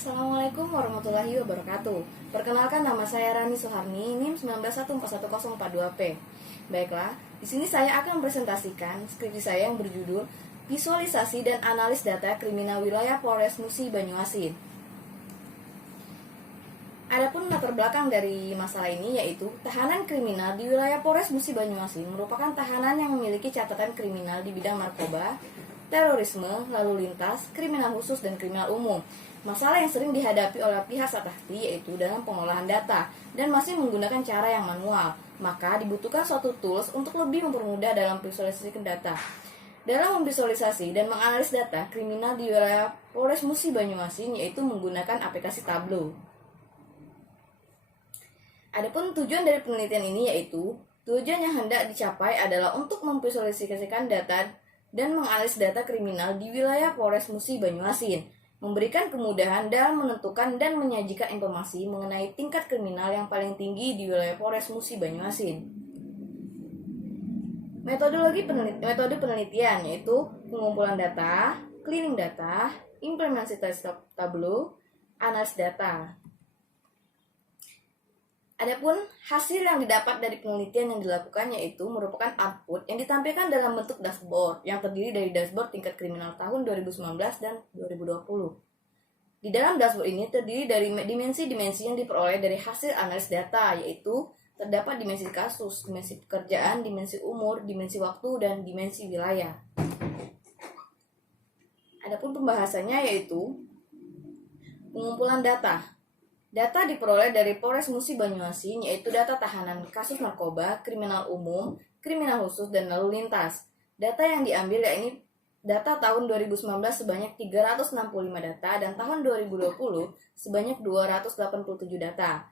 Assalamualaikum warahmatullahi wabarakatuh. Perkenalkan, nama saya Rani Suharni, NIM 19141042P. Baiklah, di sini saya akan mempresentasikan skripsi saya yang berjudul Visualisasi dan Analis Data Kriminal Wilayah Polres Musi Banyuasin. Adapun latar belakang dari masalah ini yaitu tahanan kriminal di wilayah Polres Musi Banyuasin merupakan tahanan yang memiliki catatan kriminal di bidang narkoba, terorisme, lalu lintas, kriminal khusus, dan kriminal umum. Masalah yang sering dihadapi oleh pihak Satahti yaitu dalam pengolahan data dan masih menggunakan cara yang manual. Maka dibutuhkan suatu tools untuk lebih mempermudah dalam visualisasi data. Dalam memvisualisasi dan menganalisis data kriminal di wilayah Polres Musi Banyuasin yaitu menggunakan aplikasi Tableau. Adapun tujuan dari penelitian ini yaitu tujuan yang hendak dicapai adalah untuk memvisualisasikan data dan menganalisis data kriminal di wilayah Polres Musi Banyuasin, memberikan kemudahan dalam menentukan dan menyajikan informasi mengenai tingkat kriminal yang paling tinggi di wilayah Polres Musi Banyuasin. Metode penelitian yaitu pengumpulan data, cleaning data, implementasi Tableau, analis data. Adapun hasil yang didapat dari penelitian yang dilakukan yaitu merupakan output yang ditampilkan dalam bentuk dashboard yang terdiri dari dashboard tingkat kriminal tahun 2019 dan 2020. Di dalam dashboard ini terdiri dari dimensi-dimensi yang diperoleh dari hasil analis data yaitu terdapat dimensi kasus, dimensi pekerjaan, dimensi umur, dimensi waktu, dan dimensi wilayah. Adapun pembahasannya yaitu pengumpulan data. Data diperoleh dari Polres Musi Banyuasin yaitu data tahanan kasus narkoba, kriminal umum, kriminal khusus, dan lalu lintas. Data yang diambil yakni data tahun 2019 sebanyak 365 data dan tahun 2020 sebanyak 287 data.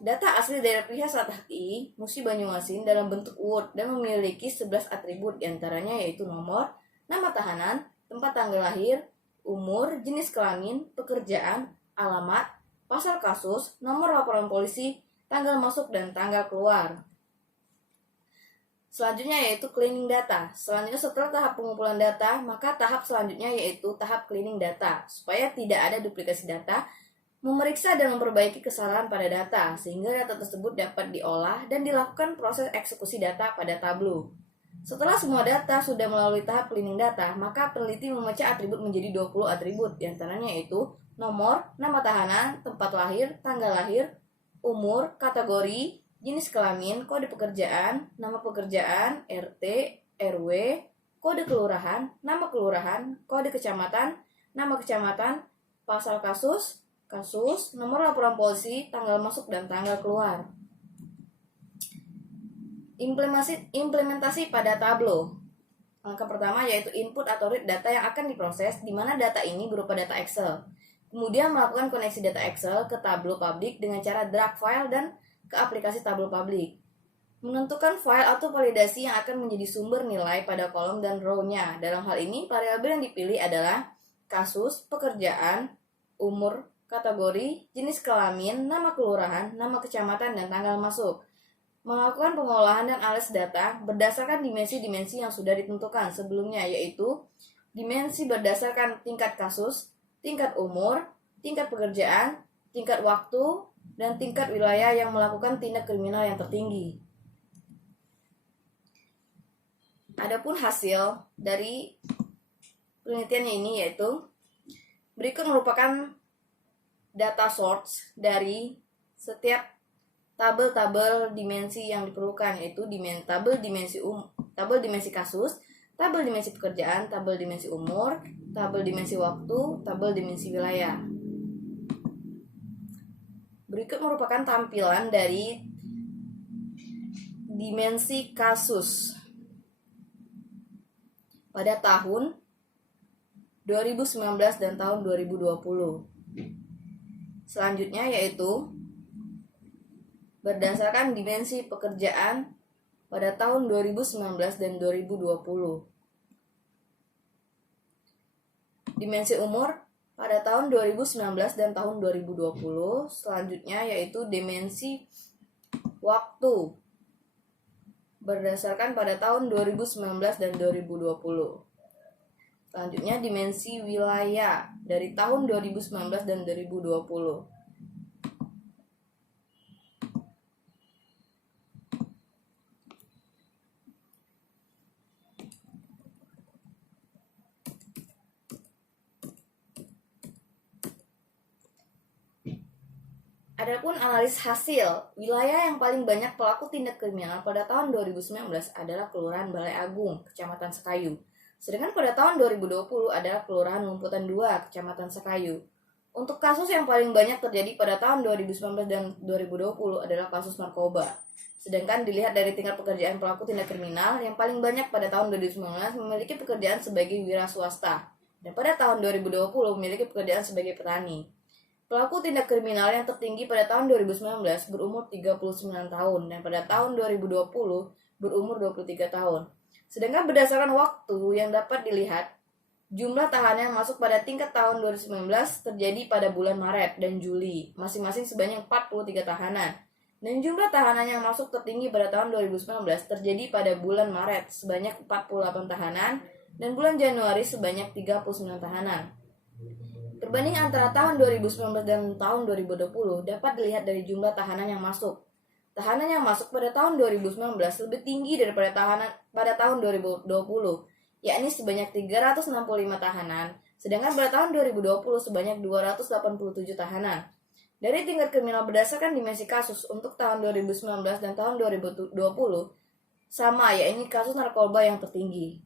Data asli dari pihak Satahti Musi Banyuasin dalam bentuk Word dan memiliki 11 atribut diantaranya yaitu nomor, nama tahanan, tempat tanggal lahir, umur, jenis kelamin, pekerjaan, alamat, pasal kasus, nomor laporan polisi, tanggal masuk, dan tanggal keluar. Selanjutnya yaitu cleaning data. Selanjutnya setelah tahap pengumpulan data, maka tahap selanjutnya yaitu tahap cleaning data. Supaya tidak ada duplikasi data, memeriksa dan memperbaiki kesalahan pada data, sehingga data tersebut dapat diolah dan dilakukan proses eksekusi data pada Tableau. Setelah semua data sudah melalui tahap cleaning data, maka peneliti memecah atribut menjadi 20 atribut, diantaranya yaitu nomor, nama tahanan, tempat lahir, tanggal lahir, umur, kategori, jenis kelamin, kode pekerjaan, nama pekerjaan, RT, RW, kode kelurahan, nama kelurahan, kode kecamatan, nama kecamatan, pasal kasus, nomor laporan polisi, tanggal masuk, dan tanggal keluar. Implementasi pada Tableau. Langkah pertama yaitu input atau read data yang akan diproses, di mana data ini berupa data Excel. Kemudian melakukan koneksi data Excel ke Tableau Public dengan cara drag file dan ke aplikasi Tableau Public. Menentukan file atau validasi yang akan menjadi sumber nilai pada kolom dan row-nya. Dalam hal ini, variabel yang dipilih adalah kasus, pekerjaan, umur, kategori, jenis kelamin, nama kelurahan, nama kecamatan, dan tanggal masuk. Melakukan pengolahan dan analis data berdasarkan dimensi-dimensi yang sudah ditentukan sebelumnya, yaitu dimensi berdasarkan tingkat kasus, tingkat umur, tingkat pekerjaan, tingkat waktu, dan tingkat wilayah yang melakukan tindak kriminal yang tertinggi. Adapun hasil dari penelitiannya ini yaitu berikut merupakan data source dari setiap tabel-tabel dimensi yang diperlukan, yaitu tabel dimensi kasus, tabel dimensi pekerjaan, tabel dimensi umur, tabel dimensi waktu, tabel dimensi wilayah. Berikut merupakan tampilan dari dimensi kasus pada tahun 2019 dan tahun 2020. Selanjutnya yaitu berdasarkan dimensi pekerjaan pada tahun 2019 dan 2020. Dimensi umur pada tahun 2019 dan tahun 2020. Selanjutnya yaitu dimensi waktu berdasarkan pada tahun 2019 dan 2020. Selanjutnya dimensi wilayah dari tahun 2019 dan 2020. Adapun analis hasil, wilayah yang paling banyak pelaku tindak kriminal pada tahun 2019 adalah Kelurahan Balai Agung, Kecamatan Sekayu. Sedangkan pada tahun 2020 adalah Kelurahan Lumputan 2, Kecamatan Sekayu. Untuk kasus yang paling banyak terjadi pada tahun 2019 dan 2020 adalah kasus narkoba. Sedangkan dilihat dari tingkat pekerjaan pelaku tindak kriminal, yang paling banyak pada tahun 2019 memiliki pekerjaan sebagai wira swasta. Dan pada tahun 2020 memiliki pekerjaan sebagai petani. Pelaku tindak kriminal yang tertinggi pada tahun 2019 berumur 39 tahun dan pada tahun 2020 berumur 23 tahun. Sedangkan berdasarkan waktu yang dapat dilihat, jumlah tahanan yang masuk pada tingkat tahun 2019 terjadi pada bulan Maret dan Juli, masing-masing sebanyak 43 tahanan. Dan jumlah tahanan yang masuk tertinggi pada tahun 2019 terjadi pada bulan Maret sebanyak 48 tahanan dan bulan Januari sebanyak 39 tahanan. Perbanding antara tahun 2019 dan tahun 2020 dapat dilihat dari jumlah tahanan yang masuk. Tahanan yang masuk pada tahun 2019 lebih tinggi daripada tahanan pada tahun 2020, yakni sebanyak 365 tahanan, sedangkan pada tahun 2020 sebanyak 287 tahanan. Dari tingkat kriminal berdasarkan dimensi kasus untuk tahun 2019 dan tahun 2020 sama, yakni kasus narkoba yang tertinggi.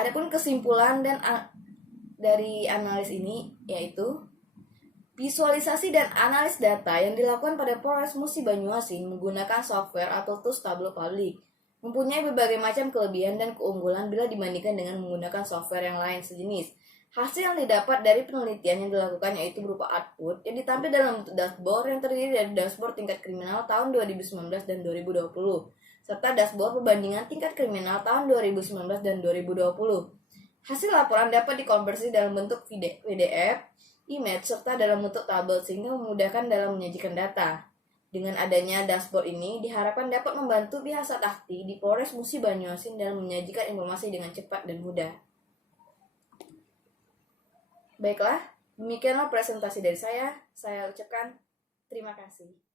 Adapun kesimpulan dari analis ini yaitu visualisasi dan analis data yang dilakukan pada Polres Musi Banyuasin menggunakan software atau tools Tableau Public mempunyai berbagai macam kelebihan dan keunggulan bila dibandingkan dengan menggunakan software yang lain sejenis. Hasil yang didapat dari penelitian yang dilakukan yaitu berupa output yang ditampil dalam bentuk dashboard yang terdiri dari dashboard tingkat kriminal tahun 2019 dan 2020 serta dashboard perbandingan tingkat kriminal tahun 2019 dan 2020. Hasil laporan dapat dikonversi dalam bentuk PDF, image, serta dalam bentuk tabel sehingga memudahkan dalam menyajikan data. Dengan adanya dashboard ini diharapkan dapat membantu pihak Sakti di Polres Musi Banyuasin dalam menyajikan informasi dengan cepat dan mudah. Baiklah, demikianlah presentasi dari saya. Saya ucapkan terima kasih.